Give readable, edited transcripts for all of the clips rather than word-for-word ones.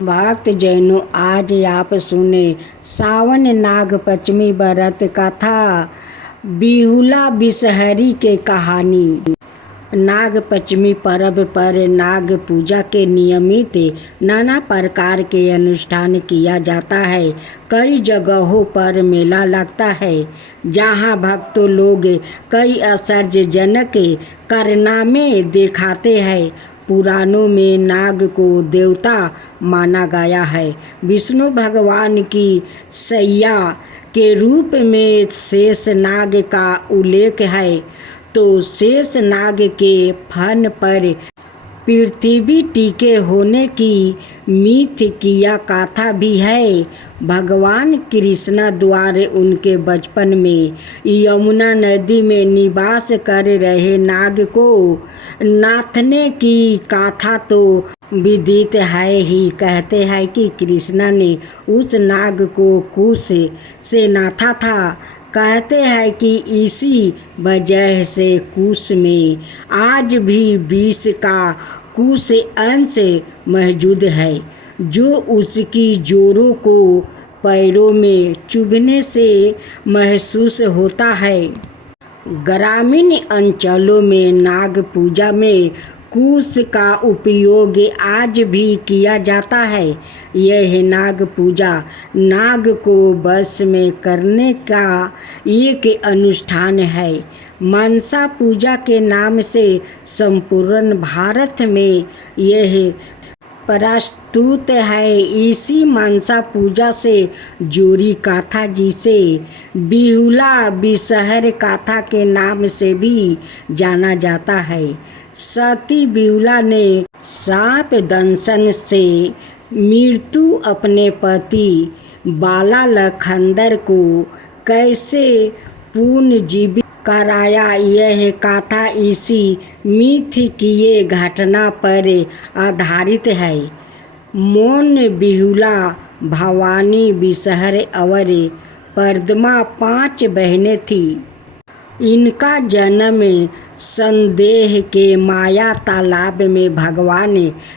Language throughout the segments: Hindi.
भक्त जैनों, आज आप सुने सावन नाग पंचमी व्रत कथा बिहुला बिसहरी के कहानी। नाग पंचमी पर्व पर नाग पूजा के नियमित नाना प्रकार के अनुष्ठान किया जाता है। कई जगहों पर मेला लगता है जहां भक्तों लोग कई आश्चर्यजनक कारनामे दिखाते हैं। पुराणों में नाग को देवता माना गया है। विष्णु भगवान की सैया के रूप में शेष नाग का उल्लेख है, तो शेष नाग के फन पर पृथ्वी टिके होने की मिथ किया कथा भी है। भगवान कृष्ण द्वारा उनके बचपन में यमुना नदी में निवास कर रहे नाग को नाथने की कथा तो विदित है ही। कहते हैं कि कृष्ण ने उस नाग को कुश से नाथा था। कहते हैं कि इसी वजह से कुश में आज भी विष का कुछ अंश मौजूद है, जो उसकी जोड़ों को पैरों में चुभने से महसूस होता है। ग्रामीण अंचलों में नाग पूजा में कुश का उपयोग आज भी किया जाता है। यह नाग पूजा नाग को वश में करने का एक अनुष्ठान है। मनसा पूजा के नाम से संपूर्ण भारत में यह प्रस्तुत है। इसी मनसा पूजा से जुड़ी कथा, जिसे बिहुला बिसहर कथा के नाम से भी जाना जाता है। सती बिहुला ने सांप दंशन से मृत्यु अपने पति बाला लखंदर को कैसे पुनर्जीवित कराया, यह कथा इसी मिथ की घटना पर आधारित है। मौन बिहुला, भवानी बिसहर और पद्मा 5 बहनें थीं। इनका जन्म संदेह के माया तालाब में भगवान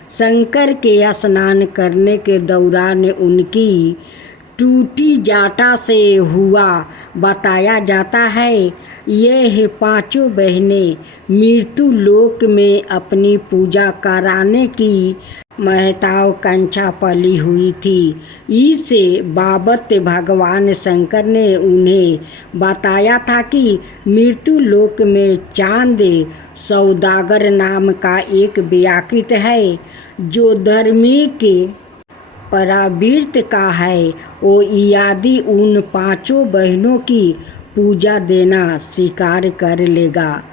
शंकर के स्नान करने के दौरान उनकी टूटी जाटा से हुआ बताया जाता है। यह 5 बहनें मृत्यु लोक में अपनी पूजा कराने की महत्वाकांक्षा पली हुई थी। इस बाबत भगवान शंकर ने उन्हें बताया था कि मृत्यु लोक में चांद सौदागर नाम का एक व्यक्ति है, जो धार्मिक प्रवृत्ति का है। वो यदि उन 5 बहनों की पूजा देना स्वीकार कर लेगा,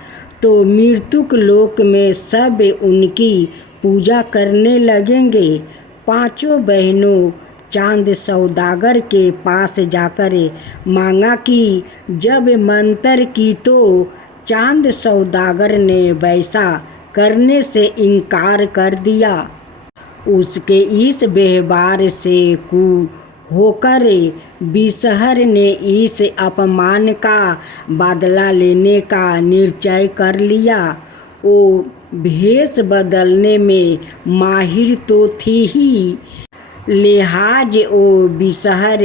तो मृत्युक लोक में सब उनकी पूजा करने लगेंगे। 5 बहनों चांद सौदागर के पास जाकर मांगा कि जब मंत्र की, तो चांद सौदागर ने वैसा करने से इनकार कर दिया। उसके इस व्यवहार से कू होकर बिसहर ने इस अपमान का बदला लेने का निश्चय कर लिया। वो भेष बदलने में माहिर तो थी ही, लिहाज वो बिसहर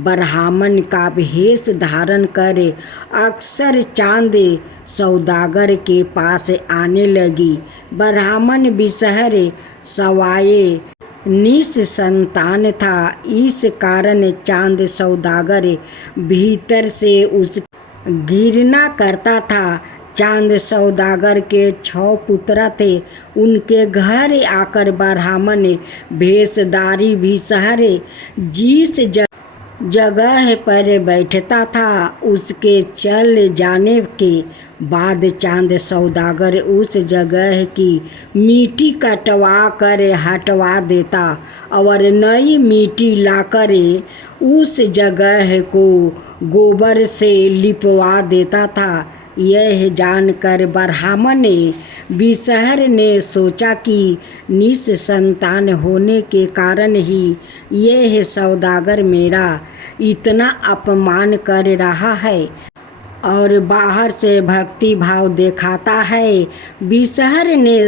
ब्राह्मण का भेष धारण कर अक्सर चांद सौदागर के पास आने लगी। ब्राह्मण बिसहर सवाए निसंतान था। इस कारण चांद सौदागर भीतर से उस घृणा करता था। चांद सौदागर के 6 पुत्र थे। उनके घर आकर ब्राह्मण भेषधारी बिसहर जिस जगह पर बैठता था, उसके चल जाने के बाद चांद सौदागर उस जगह की मिट्टी कटवा कर हटवा देता और नई मिट्टी लाकर उस जगह को गोबर से लिपवा देता था। यह जानकर ब्राह्मण बिसहर ने सोचा कि निसंतान होने के कारण ही यह सौदागर मेरा इतना अपमान कर रहा है और बाहर से भक्ति भाव दिखाता है। बिसहर ने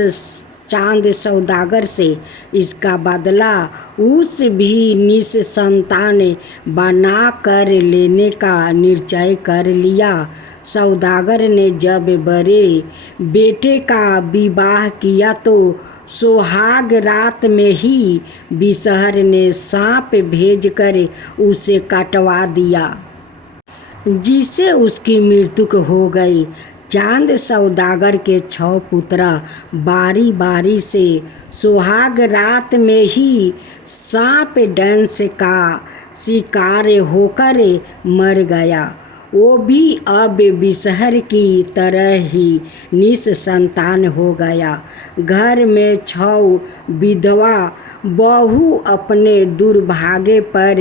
चांद सौदागर से इसका बदला उस भी निसंतान बना कर लेने का निश्चय कर लिया। सौदागर ने जब बड़े बेटे का विवाह किया तो सुहाग रात में ही बिसहर ने सांप भेजकर उसे कटवा दिया, जिससे उसकी मृत्यु हो गई। चांद सौदागर के 6 पुत्र बारी बारी से सुहाग रात में ही सांप डंस का शिकार होकर मर गया। वो भी अब बिसहर की तरह ही निसंतान हो गया। घर में 6 विधवा बहू अपने दुर्भाग्य पर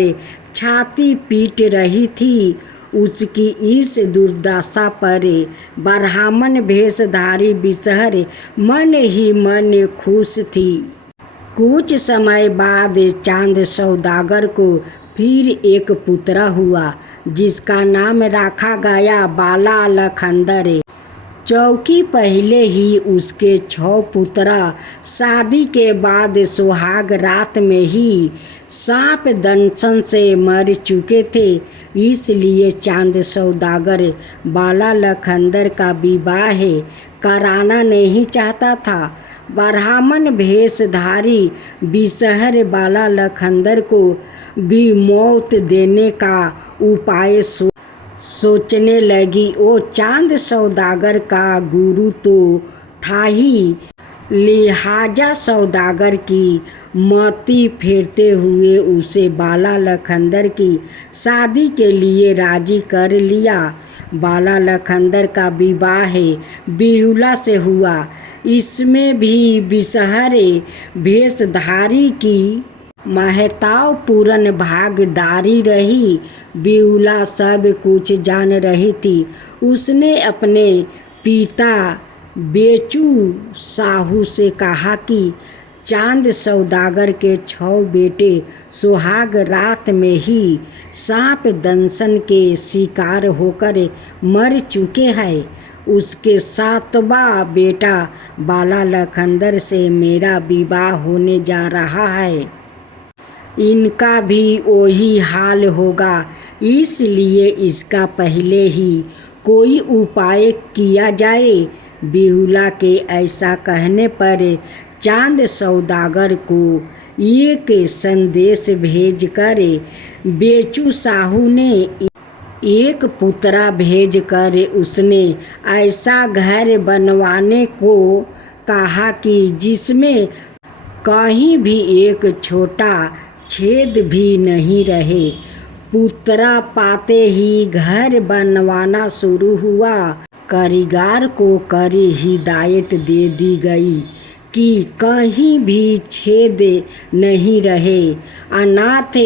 छाती पीट रही थी। उसकी इस दुर्दशा पर ब्राह्मण भेषधारी बिसहर मन ही मन खुश थी। कुछ समय बाद चांद सौदागर को फिर एक पुत्र हुआ, जिसका नाम रखा गया बाला लखंदर। चौकी पहले ही उसके 6 पुत्र शादी के बाद सुहाग रात में ही सांप दंशन से मर चुके थे। इसलिए चांद सौदागर बाला लखंदर का विवाह कराना नहीं चाहता था। ब्राह्मण भेषधारी बिसहर बाला लखंदर को भी मौत देने का उपाय सोचने लगी। वो चांद सौदागर का गुरु तो था ही, लिहाजा सौदागर की मति फेरते हुए उसे बाला लखंदर की शादी के लिए राजी कर लिया। बाला लखंदर का विवाह बिहुला से हुआ। इसमें भी बिसहर भेषधारी की महत्वपूर्ण भागीदारी रही। बिहुला सब कुछ जान रही थी। उसने अपने पिता बेचू साहू से कहा कि चांद सौदागर के 6 बेटे सुहाग रात में ही सांप दंशन के शिकार होकर मर चुके हैं। उसके 7वां बेटा बाला लखंदर से मेरा विवाह होने जा रहा है। इनका भी वही हाल होगा, इसलिए इसका पहले ही कोई उपाय किया जाए। बिहुला के ऐसा कहने पर चांद सौदागर को एक संदेश भेजकर बेचू साहू ने एक पुतरा भेजकर उसने ऐसा घर बनवाने को कहा कि जिसमें कहीं भी एक छोटा छेद भी नहीं रहे। पुतरा पाते ही घर बनवाना शुरू हुआ। कारीगर को कड़ी हिदायत दे दी गई कि कहीं भी छेद नहीं रहे। अनाथ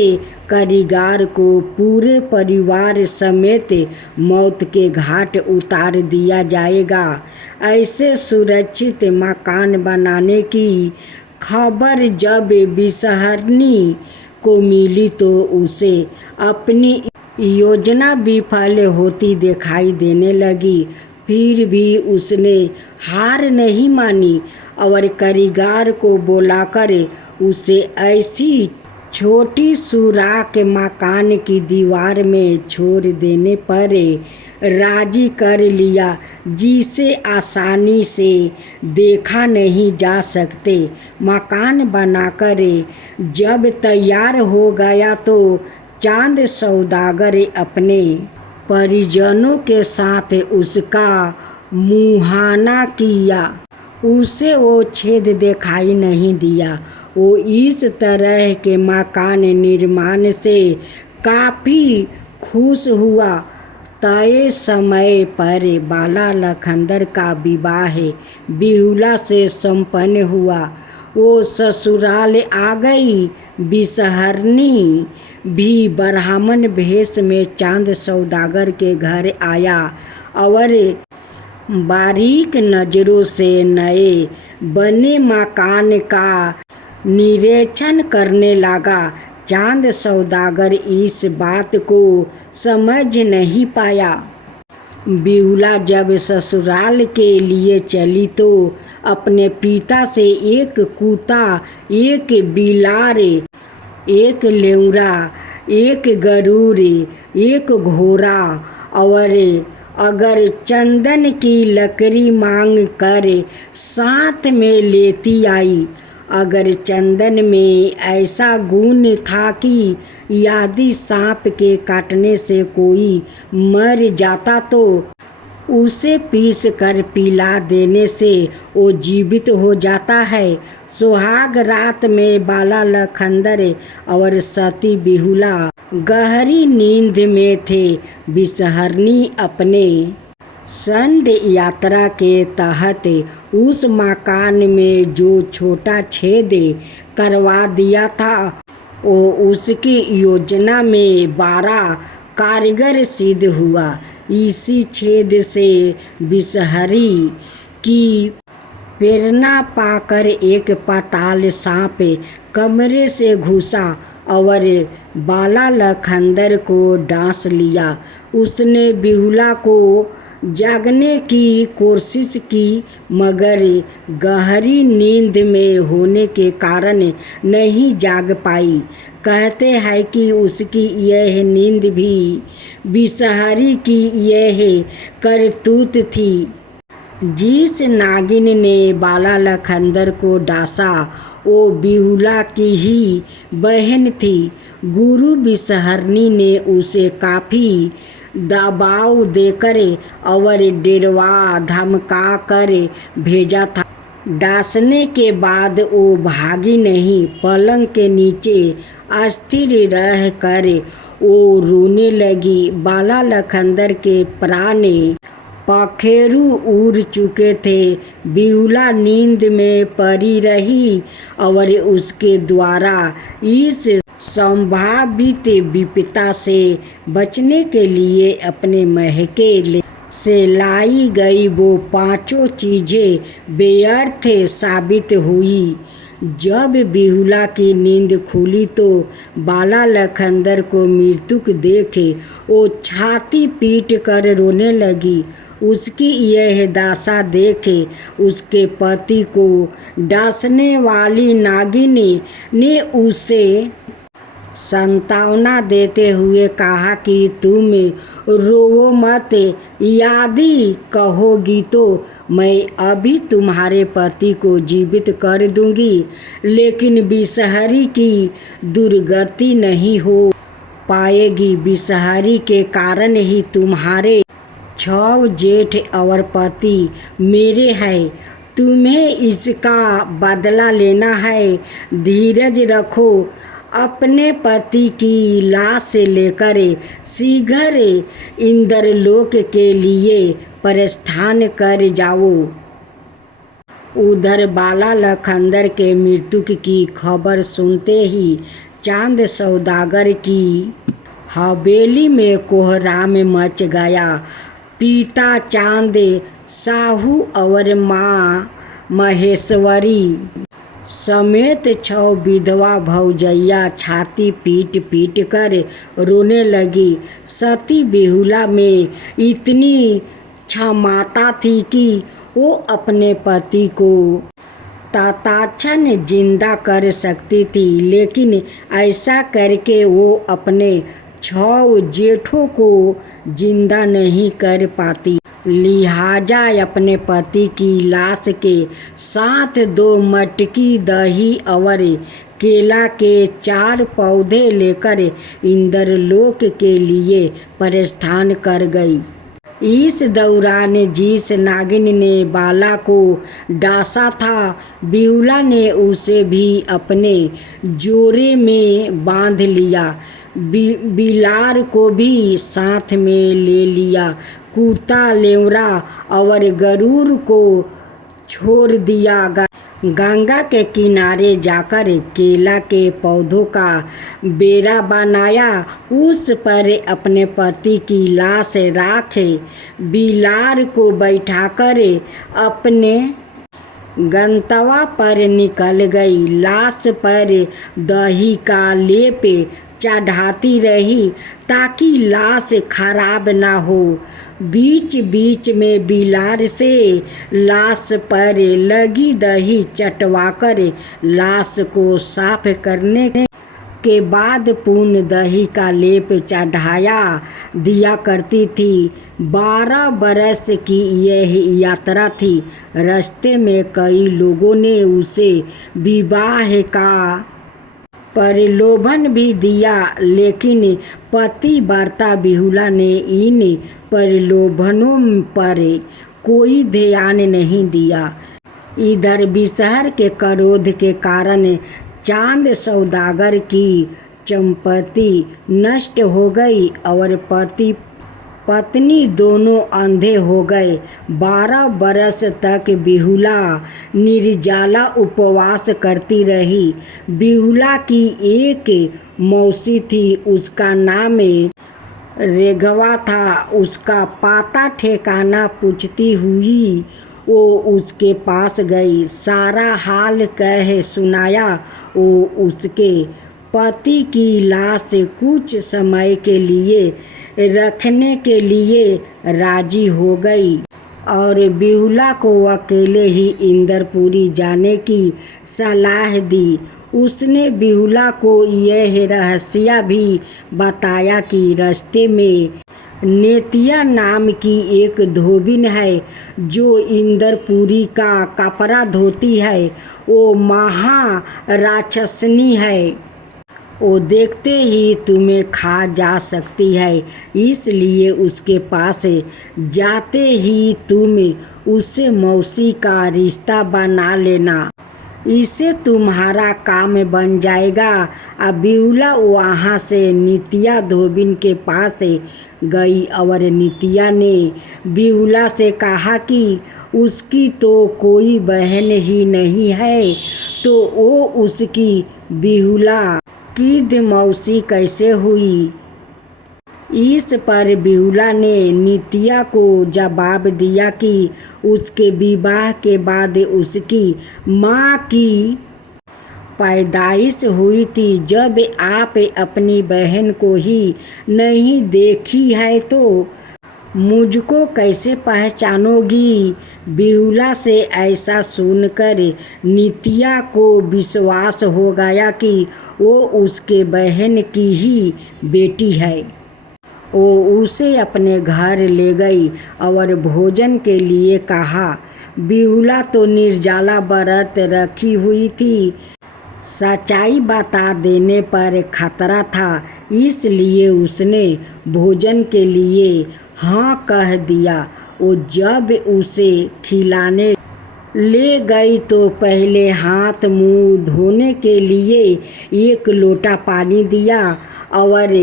कारीगर को पूरे परिवार समेत मौत के घाट उतार दिया जाएगा। ऐसे सुरक्षित मकान बनाने की खबर जब बिसहरनी को मिली तो उसे अपनी योजना विफल होती दिखाई देने लगी। फिर भी उसने हार नहीं मानी और कारीगर को बुलाकर उसे ऐसी छोटी सुराख मकान की दीवार में छोड़ देने पर राजी कर लिया, जिसे आसानी से देखा नहीं जा सकते। मकान बनाकर जब तैयार हो गया तो चांद सौदागर अपने परिजनों के साथ उसका मुहाना किया। उसे वो छेद दिखाई नहीं दिया। वो इस तरह के मकान निर्माण से काफ़ी खुश हुआ। तय समय पर बाला लखंदर का विवाह बिहुला से संपन्न हुआ। वो ससुराल आ गई। बिसहरनी भी ब्राह्मण भेष में चांद सौदागर के घर आया और बारीक नज़रों से नए बने मकान का निरीक्षण करने लगा। चांद सौदागर इस बात को समझ नहीं पाया। बिहुला जब ससुराल के लिए चली तो अपने पिता से एक कुत्ता, एक बिलार, एक लेउरा, एक गरुड़, एक घोड़ा और अगर चंदन की लकड़ी मांग कर साथ में लेती आई। अगर चंदन में ऐसा गुण था कि यदि सांप के काटने से कोई मर जाता तो उसे पीस कर पिला देने से वो जीवित हो जाता है। सुहाग रात में बाला लखंदर और सती बिहुला गहरी नींद में थे। बिसहरनी अपने संड यात्रा के तहत उस मकान में जो छोटा छेद करवा दिया था वो उसकी योजना में बड़ा कारगर सिद्ध हुआ। इसी छेद से बिसहरी की प्रेरणा पाकर एक पाताल सांप कमरे से घुसा और बाला लखंदर को डांस लिया। उसने बिहुला को जागने की कोशिश की मगर गहरी नींद में होने के कारण नहीं जाग पाई। कहते हैं कि उसकी यह नींद भी बिसहरी की यह करतूत थी। जिस नागिन ने बाला लखंदर को डांसा वो बिहुला की ही बहन थी। गुरु बिसहरनी ने उसे काफ़ी दबाव देकर और डरवा धमका कर भेजा था। डांसने के बाद वो भागी नहीं, पलंग के नीचे अस्थिर रह कर वो रोने लगी। बाला लखंदर के प्राण पखेरु उड़ चुके थे। बिहुला नींद में पड़ी रही और उसके द्वारा इस संभावित विपदा से बचने के लिए अपने महके से लाई गई वो पांचों चीज़ें व्यर्थ साबित हुई। जब बिहुला की नींद खुली तो बाला लखंदर को मृत्युक देखे वो छाती पीट कर रोने लगी। उसकी यह दशा देखे उसके पति को डांसने वाली नागिनी ने उसे सांत्वना देते हुए कहा कि तुम रोवो मत, यदि कहोगी तो मैं अभी तुम्हारे पति को जीवित कर दूंगी, लेकिन बिसहरी की दुर्गति नहीं हो पाएगी। बिसहरी के कारण ही तुम्हारे 6 जेठ और पति मेरे हैं। तुम्हें इसका बदला लेना है। धीरज रखो। अपने पति की लाश लेकर शीघ्र इंद्रलोक के लिए प्रस्थान कर जाओ। उधर बाला लखंदर के मृत्यु की खबर सुनते ही चांद सौदागर की हवेली में कोहराम मच गया। पिता चांद साहू और माँ महेश्वरी समेत 6 विधवा भौजैया छाती पीट पीट कर रोने लगी। सती बिहुला में इतनी क्षमता थी कि वो अपने पति को तत्क्षण जिंदा कर सकती थी, लेकिन ऐसा करके वो अपने 6 जेठों को जिंदा नहीं कर पाती। लिहाजा अपने पति की लाश के साथ 2 मटकी दही और केला के 4 पौधे लेकर इंद्रलोक के लिए प्रस्थान कर गई। इस दौरान जिस नागिन ने बाला को डांसा था बिहुला ने उसे भी अपने जोरे में बांध लिया। बिलार को भी साथ में ले लिया। कुत्ता, लेवरा और गरुड़ को छोड़ दिया। गंगा के किनारे जाकर केला के पौधों का बेड़ा बनाया। उस पर अपने पति की लाश रख बिलार को बैठाकर अपने गंतव्य पर निकल गई। लाश पर दही का लेप चढ़ाती रही ताकि लाश खराब ना हो। बीच बीच में बिलार से लाश पर लगी दही चटवाकर लाश को साफ करने के बाद पूर्ण दही का लेप चढ़ाया दिया करती थी। 12 बरस की यह यात्रा थी। रास्ते में कई लोगों ने उसे विवाह का प्रलोभन भी दिया, लेकिन पतिव्रता बिहुला ने इन प्रलोभनों पर कोई ध्यान नहीं दिया। इधर बिषहर के क्रोध के कारण चांद सौदागर की संपत्ति नष्ट हो गई और पति पत्नी दोनों अंधे हो गए। 12 बरस तक बिहुला निर्जला उपवास करती रही। बिहुला की एक मौसी थी, उसका नाम रेघवा था। उसका पता ठिकाना पूछती हुई वो उसके पास गई। सारा हाल कह सुनाया। वो उसके पति की लाश कुछ समय के लिए रखने के लिए राजी हो गई और बिहुला को अकेले ही इंद्रपुरी जाने की सलाह दी। उसने बिहुला को यह रहस्य भी बताया कि रास्ते में नेतिया नाम की एक धोबिन है जो इंद्रपुरी का कपड़ा धोती है। वो महाराक्षसनी है। वो देखते ही तुम्हें खा जा सकती है, इसलिए उसके पास जाते ही तुम उससे मौसी का रिश्ता बना लेना। इससे तुम्हारा काम बन जाएगा। अब बिहुला वहाँ से नितिया धोबिन के पास गई और नितिया ने बिहुला से कहा कि उसकी तो कोई बहन ही नहीं है, तो वो उसकी बिहुला की मौसी कैसे हुई। इस पर बिहुला ने नितिया को जवाब दिया कि उसके विवाह के बाद उसकी माँ की पैदाइश हुई थी। जब आप अपनी बहन को ही नहीं देखी है तो मुझको कैसे पहचानोगी। बिहुला से ऐसा सुनकर नितिया को विश्वास हो गया कि वो उसके बहन की ही बेटी है। वो उसे अपने घर ले गई और भोजन के लिए कहा। बिहुला तो निर्जला व्रत रखी हुई थी। सच्चाई बता देने पर खतरा था, इसलिए उसने भोजन के लिए हाँ कह दिया। वो जब उसे खिलाने ले गई तो पहले हाथ मुंह धोने के लिए 1 लोटा पानी दिया और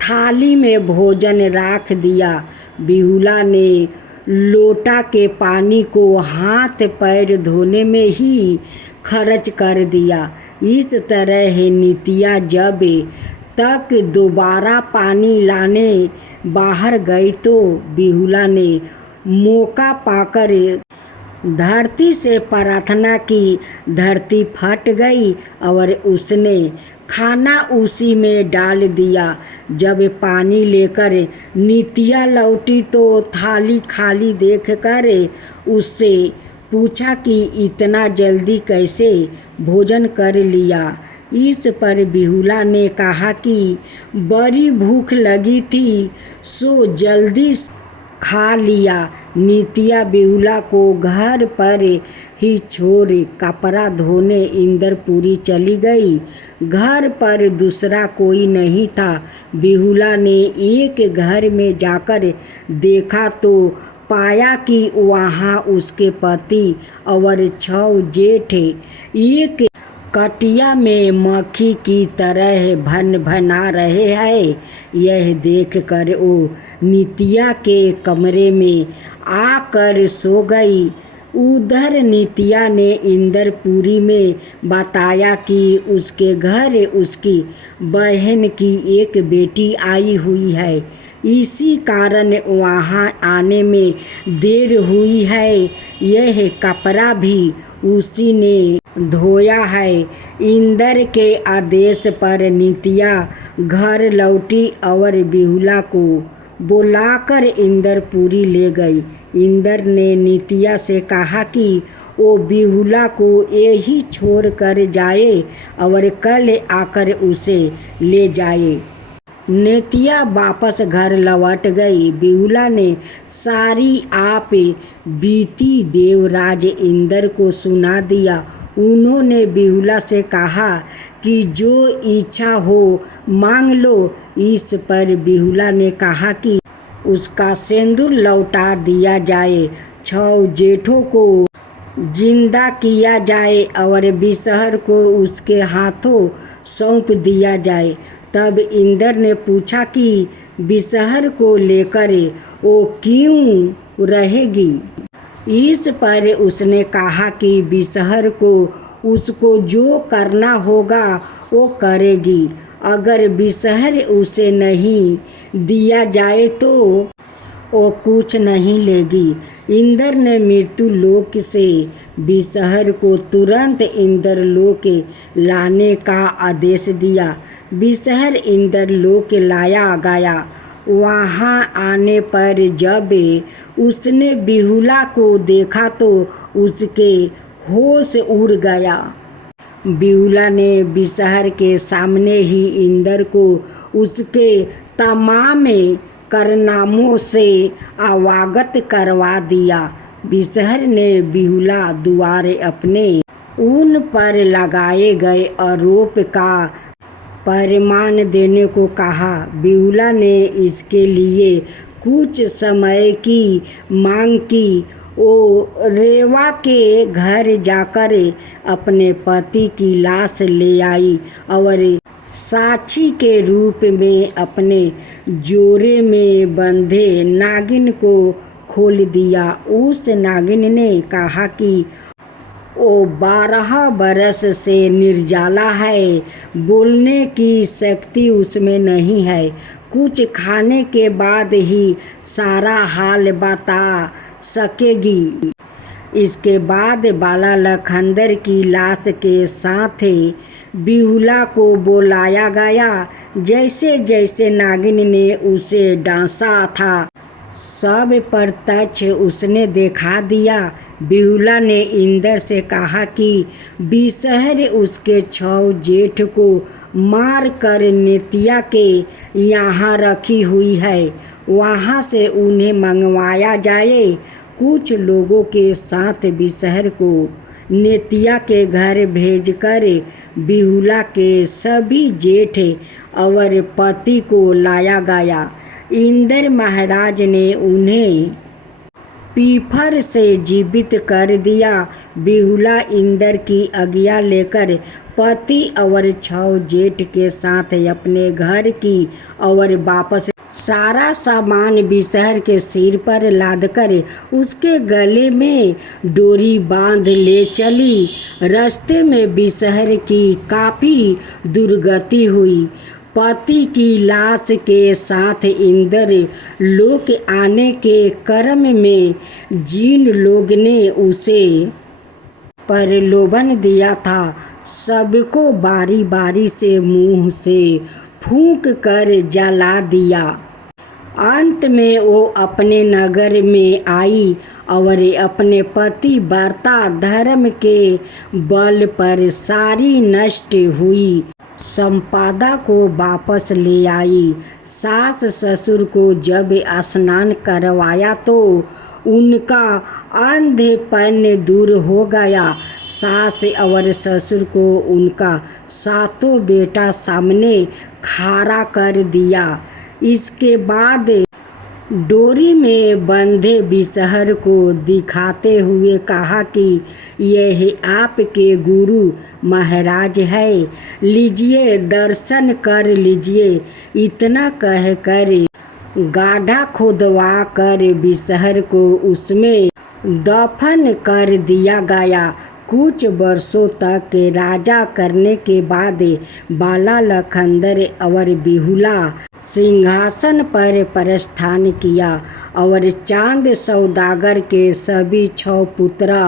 थाली में भोजन रख दिया। बिहुला ने लोटा के पानी को हाथ पैर धोने में ही खर्च कर दिया। इस तरह नितिया जब तक दोबारा पानी लाने बाहर गई तो बिहुला ने मौका पाकर धरती से प्रार्थना की। धरती फट गई और उसने खाना उसी में डाल दिया। जब पानी लेकर नितिया लौटी तो थाली खाली देखकर उससे पूछा कि इतना जल्दी कैसे भोजन कर लिया। इस पर बिहुला ने कहा कि बड़ी भूख लगी थी, सो जल्दी खा लिया। नितिया बिहुला को घर पर ही छोड़ कपड़ा धोने इंद्रपुरी चली गई। घर पर दूसरा कोई नहीं था। बिहुला ने एक घर में जाकर देखा तो पाया कि वहाँ उसके पति और 6 जेठ एक कटिया में मक्खी की तरह भन भना रहे हैं। यह देखकर वो नितिया के कमरे में आकर सो गई। उधर नितिया ने इंद्रपुरी में बताया कि उसके घर उसकी बहन की एक बेटी आई हुई है, इसी कारण वहाँ आने में देर हुई है। यह कपड़ा भी उसी ने धोया है। इंद्र के आदेश पर नित्या घर लौटी और बिहुला को बुलाकर इंद्रपुरी ले गई। इंद्र ने नित्या से कहा कि वो बिहुला को यही छोड़ कर जाए और कल आकर उसे ले जाए। नित्या वापस घर लौट गई। बिहुला ने सारी आप बीती देवराज इंद्र को सुना दिया। उन्होंने बिहुला से कहा कि जो इच्छा हो मांग लो। इस पर बिहुला ने कहा कि उसका सिंदूर लौटा दिया जाए, 6 जेठों को जिंदा किया जाए और बिसहर को उसके हाथों सौंप दिया जाए। तब इंद्र ने पूछा कि बिसहर को लेकर वो क्यों रहेगी। इस पर उसने कहा कि बिसहर को उसको जो करना होगा वो करेगी। अगर बिसहर उसे नहीं दिया जाए तो वो कुछ नहीं लेगी। इंद्र ने मृत्यु लोक से बिसहर को तुरंत इंद्रलोक लाने का आदेश दिया। बिसहर इंद्रलोक लाया गया। वहाँ आने पर जब उसने बिहुला को देखा तो उसके होश उड़ गया। बिहुला ने बिसहर के सामने ही इंद्र को उसके तमाम कारनामों से अवगत करवा दिया। बिसहर ने बिहुला द्वारे अपने उन पर लगाए गए आरोप का प्रमाण देने को कहा। बिहुला ने इसके लिए कुछ समय की मांग की। वो रेवा के घर जाकर अपने पति की लाश ले आई और साक्षी के रूप में अपने जोड़े में बंधे नागिन को खोल दिया। उस नागिन ने कहा कि वो 12 बरस से निर्जला है, बोलने की शक्ति उसमें नहीं है, कुछ खाने के बाद ही सारा हाल बता सकेगी। इसके बाद बाला लखनदर की लाश के साथ बिहुला को बुलाया गया। जैसे जैसे नागिन ने उसे डांसा था सब प्रत्यक्ष उसने दिखा दिया। बिहुला ने इंद्र से कहा कि बिसहर उसके 6 जेठ को मार कर नित्या के यहाँ रखी हुई है, वहाँ से उन्हें मंगवाया जाए। कुछ लोगों के साथ बिसहर को नित्या के घर भेजकर बिहुला के सभी जेठ और पति को लाया गया। इंद्र महाराज ने उन्हें पीफर से जीवित कर दिया। बिहुला इंद्र की आज्ञा लेकर पति और 6 जेठ के साथ अपने घर की और वापस सारा सामान बिसहर के सिर पर लादकर उसके गले में डोरी बांध ले चली। रास्ते में बिसहर की काफ़ी दुर्गति हुई। पति की लाश के साथ इंद्र लोक आने के क्रम में जिन लोग ने उसे प्रलोभन दिया था सबको बारी बारी से मुंह से फूंक कर जला दिया। अंत में वो अपने नगर में आई और अपने पति व्रता धर्म के बल पर सारी नष्ट हुई संपदा को वापस ले आई। सास ससुर को जब स्नान करवाया तो उनका अंधेपन दूर हो गया। सास और ससुर को उनका 7 बेटा सामने खड़ा कर दिया। इसके बाद डोरी में बंधे बिसहर को दिखाते हुए कहा कि यह आपके गुरु महाराज है, लीजिए दर्शन कर लीजिए। इतना कहकर गाढ़ा खुदवा कर बिसहर को उसमें दफन कर दिया गया। कुछ वर्षों तक राजा करने के बाद बाला लखनदर और बिहुला सिंहासन पर प्रस्थान किया और चांद सौदागर के सभी 6 पुत्रा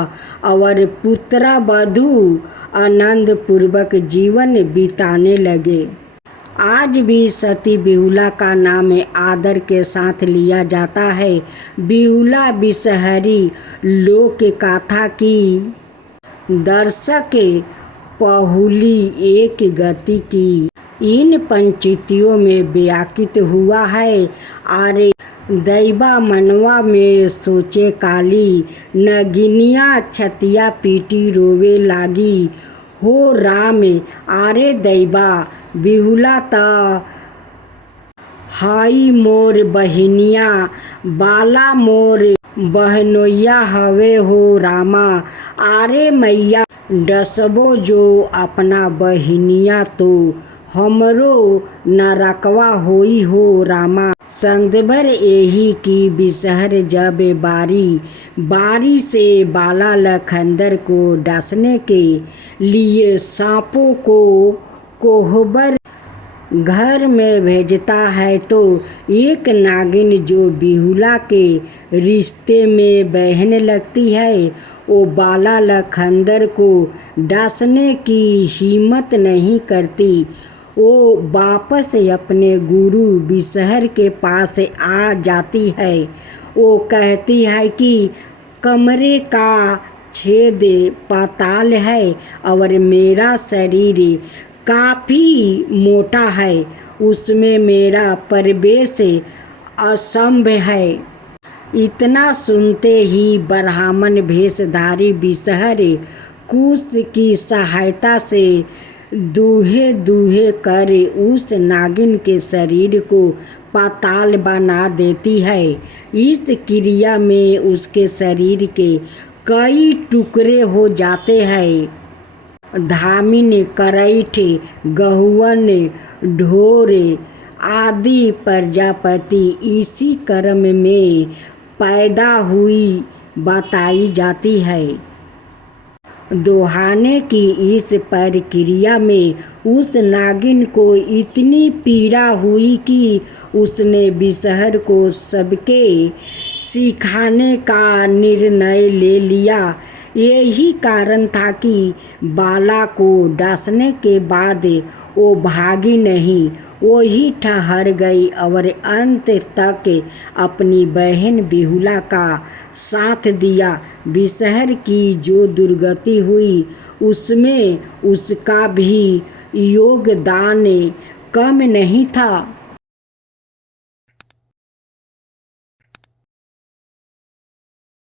और पुत्रा वधू आनंद पूर्वक जीवन बिताने लगे। आज भी सती बिहुला का नाम आदर के साथ लिया जाता है। बिहुला बिसहरी लोक गाथा की दर्शक पहुली एक गति की इन पंचायतियों में व्याकृत हुआ है। आरे दैबा मनवा में सोचे काली, नगिनिया छतिया पीटी रोवे लागी। हो राम आरे दैबा बिहुला ता हाई मोर बहिनिया, बाला मोर बहनोइया हवे हो रामा। आरे मैया डसबो जो अपना बहिनिया तो हमरो नरकवा होई हो रामा। संदभर एही की बिसहर जब बारी से बाला लखंदर को डसने के लिए सांपों को कोहबर घर में भेजता है तो एक नागिन जो बिहुला के रिश्ते में बहन लगती है, वो बाला लखंदर को डसने की हिम्मत नहीं करती। वो वापस अपने गुरु बिसहर के पास आ जाती है। वो कहती है कि कमरे का छेद पाताल है और मेरा शरीर काफ़ी मोटा है, उसमें मेरा प्रवेश असंभव है। इतना सुनते ही ब्राह्मण भेषधारी बिसहर कुश की सहायता से दूहे कर उस नागिन के शरीर को पाताल बना देती है। इस क्रिया में उसके शरीर के कई टुकड़े हो जाते हैं। धामिन, करैठ, गहुवन, ढोर आदि प्रजापति इसी क्रम में पैदा हुई बताई जाती है। दोहाने की इस प्रक्रिया में उस नागिन को इतनी पीड़ा हुई कि उसने बिसहर को सबके सिखाने का निर्णय ले लिया। यही कारण था कि बाला को डसने के बाद वो भागी नहीं, वो ही ठहर गई और अंत तक अपनी बहन बिहुला का साथ दिया। बिसहर की जो दुर्गति हुई उसमें उसका भी योगदान कम नहीं था।